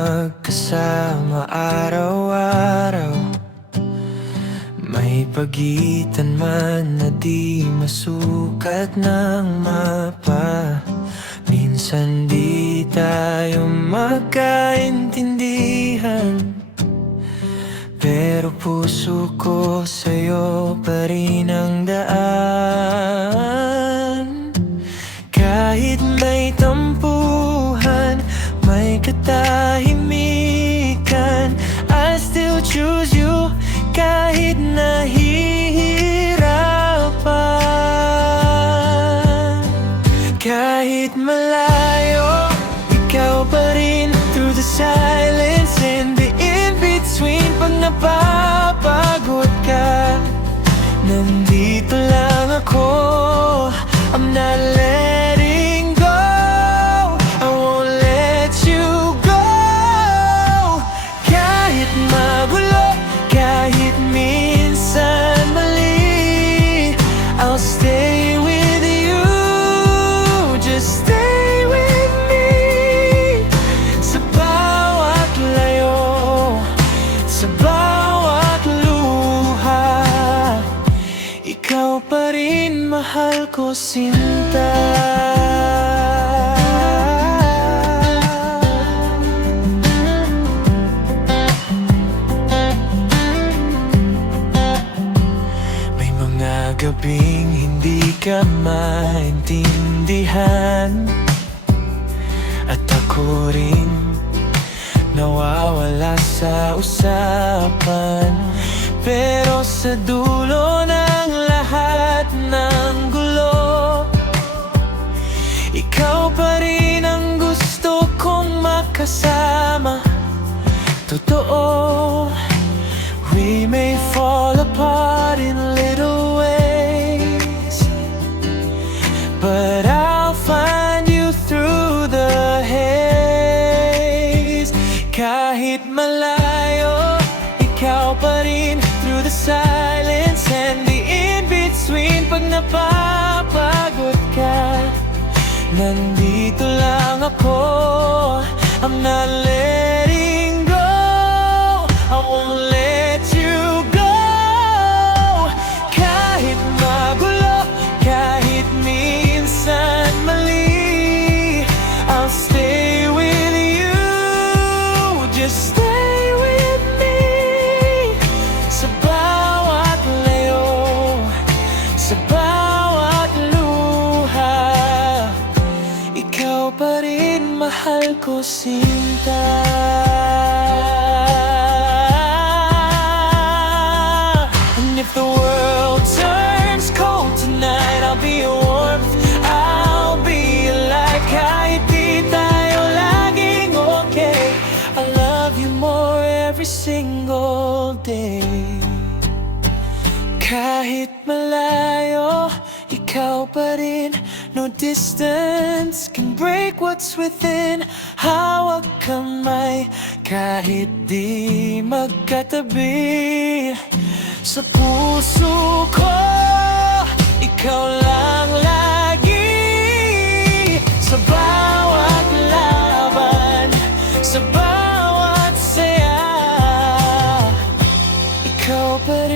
magkasama araw-araw. May pagitan man na di masukat ng mapa. Minsan di tayo magkaintindihan, pero puso ko sa'yo pa rin ang daan. Kahit may tampuhan, may katahimikan, I still choose you kahit nahihirapan. Kahit malayo, ikaw pa rin through the silence and the in-between. Pag napapagod ka, nandito lang ako. I'm not letting go, I won't let you go. Kahit magulo, kahit minsan mali, I'll stay with you, just stay with me. Sa bawat layo, sa bawat luha, ikaw pa rin mahal ko, sinta. May mga gabing hindi ka maintindihan, at ako rin nawawala sa usapan. Pero sa dulo ng lahat ng gulo, ikaw pa rin ang gusto kong makasama. Totoo, we may fall apart in little ways, but I'll find you through the haze. Kahit malayo, ikaw pa rin through the silence and the in-between. Pag napapagod ka, nandito lang ako. I'm not letting go, I won't let you go. Kahit magulo, kahit minsan mali, I'll stay with you, just stay with me. Sa bawat layo, sa bawat luha, ikaw pa rin mahal ko, sinta. And if the world turns cold tonight, I'll be your warmth, I'll be your light. Kahit di tayo laging okay, I love you more every single day. Kahit malayo, ikaw pa rin. No distance can break what's within. Hawak kamay kahit di magkatabi. Sa puso ko, ikaw lang lagi. Sa bawat laban, sa bawat saya, ikaw pa